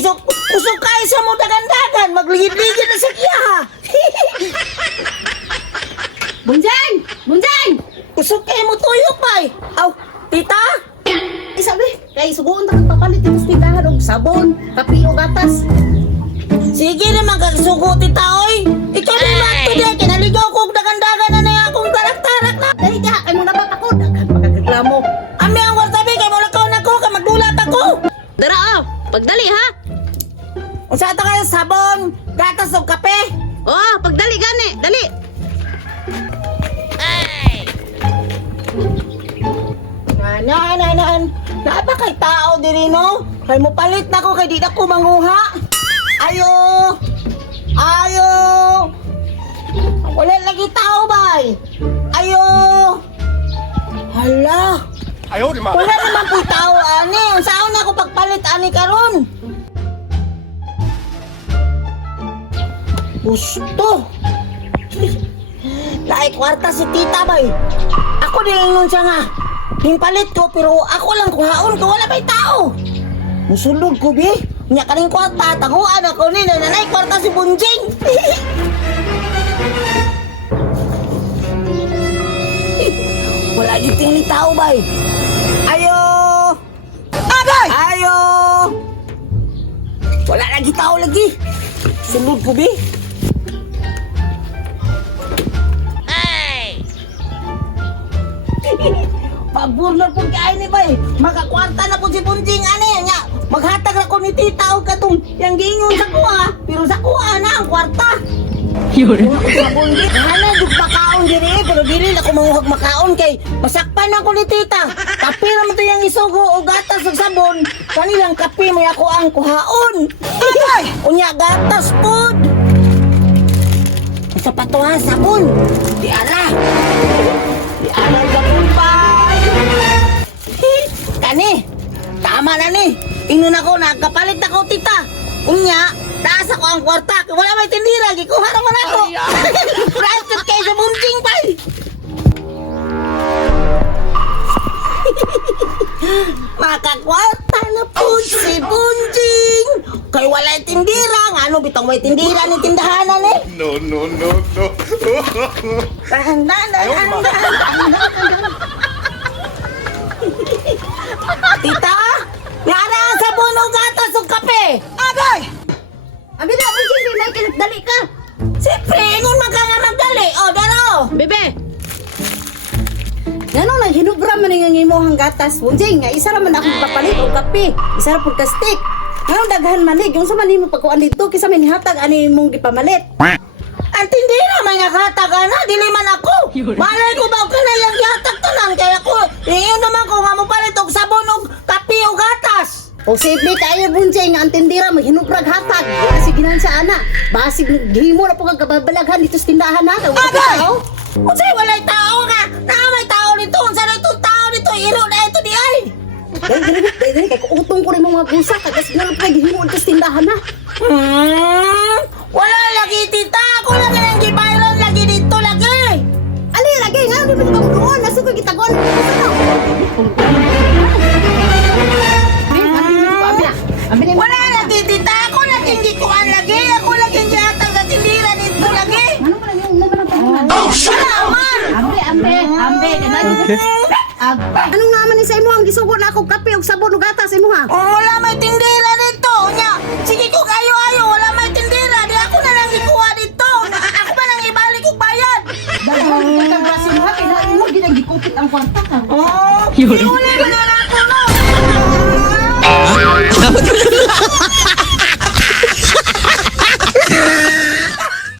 Usok kayo sa mo dagan-dagan. Magligid-ligid na sa kiya ha. Bunjang! Bunjang! Usok kayo mo tuyok ba eh. Aw, tita? Sabi, kay sugoon ta magpapalit yung tindahan og sabon, kape o gatas. Sige naman kagsugo tita oy. Ikaw na lang today. Kinaligaw kong dagan-dagan na na akong tarak-tarak na. Dahil diha, kay mo na ba ako? Daghan magagaklamo. Ami ang wartabi kay mo lakaw na ko. Kay magdulat ako. Dara pagdali ha? Unsa ito kayo sabon, gatas o kape? Oh, pagdali gani, dali. Nanan, naapa kay tao diri no? Kay mo palit na ko kay di na ko manguha. Ayo! Ayo! Wala lagi tao bay. Ayo! Hala! Ayaw, di ma. Wala naman po tao ani. Unsaon na ako pagpalit ani karon? Gusto. Laik kwarta si tita bay. Ako din nun siya nga. Himpalit ko pero ako lang kuhaon ko wala may tao. Musulod ko bi. Nya kaning kwarta taguan ako ni nanay kwarta si Bunjing. Wala yung tingin tao bay. Ayo. Abay. Ayo. Wala lagi tao lagi. Sulod ko bi. Pabor na po kaya ni bay. Makakwarta na po si Bunjing ani nya. Maghatag na ko ni tita og katong yang gingon sa kuha. Pero sa kuha na ang kwarta. Yun. Sa Bunjing, ana dug makaon diri pero dili na ko manguhag makaon kay masakpan ako ni tita. Kape naman to yang isugo og gatas ug sabon. Kanilang kape may ako ang kuhaon. Unya gatas pod. Sa patuha sabon. Di ala. Di ala sabon pa. Kani, tama na ni. Ingon ako, nagkapalit ako, tita. Unya, taas ako ang kwarta. Wala may tindira, gikuha naman ako. Private kayo sa Bunjing, pay. Makakwarta na po si Bunjing. Kay wala tindira. Ano, bitang may tindira ni tindahanan eh. No. Tita, nara ang sabon o gatas o kape. Agay! Abi na, Bunjang, may kinagdali ka. Siyempre, ingon man ka nga magdali. O, daro. Bebe! Gano'n lang, hinubra man yung imuhang gatas. Bunjing, nga isa raman akong papalit o kape. Isa ra pud ka stick. Gano'n daghan manig. Yung sa manin mo pagkuhan dito, kisa may nihatag ani mong gipamalit. Ang tindira may naghatag na, dili man ako. Malay ko ba ka na yung yatag tanan. Kaya ko, iyon naman ko nga mo palit og sabon o kape o gatas. O simple kayo, Bunjing, nga ang tindira mo hinubrag hatag. Kasi ginansya ana. Basig himo na po kang kababalaghan dito sa tindahan na. Agay! Unsay walay tao nga. May tao dito. Unsa na itong tao dito. Iro na ito di ay. Dahil kay utong ko rin mga gusa. Kagas gano'n pa himo dito sa tindahan na. Wala lagi tita. Ako lagi nang gibayran lagi dito lagi. Ali, lagi nga. Di ba ito kamo doon? Nasa ko gitagon. Wala lagi tita. Ako lagi gikuan lagi. Ako lagi gihatag at tindira dito lagi. Ano ba yung naman ang Oh, wala man. Ambe. Anong naman ni sa imo ang gisugo na ako kape ug sabon ug gatas imo ha? Wala may tindira dito. Nya, sige ko kayo-ayo. Wala may tindira. Di ako na lang ikuha dito. Ako ba nang ibalik og bayad? Dahil ka kasi mo ha kaya imo ginagikupit ang kwarta ka. Iuli ko na lang ako no.